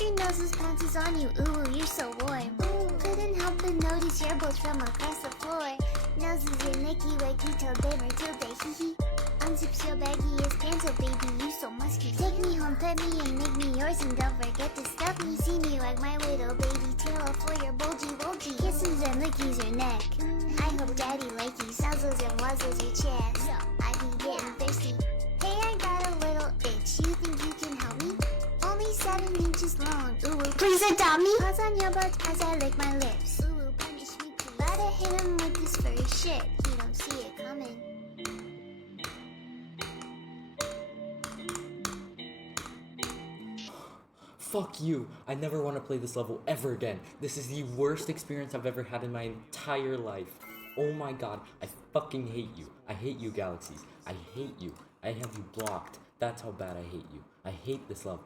Your nose pounces on you, ooh, you're so warm. Ooh, couldn't help but notice your bones from across the floor. Noses are nicky, wakey, day, Matilda, hee hee. Unzips your baggiest pants, oh baby, you so musky. Take me home, pet me, and make me yours, and don't forget to stuff me. See me like my little baby tail for your bulgy. Kisses and lickies your neck. I hope daddy likes you, nuzzles and wuzzles your chest. I be getting thirsty. Hey, I got a little itch. You think you can help me? Only 7 inches long. Ooh, please adopt me. Paws on your butt as I lick my lips. Ooh, punish me, please. Gotta hit him with this furry shit. He don't see it coming. Fuck you! I never want to play this level ever again. This is the worst experience I've ever had in my entire life. Oh my god, I fucking hate you. I hate you, Galaxxyyss. I hate you. I have you blocked. That's how bad I hate you. I hate this level.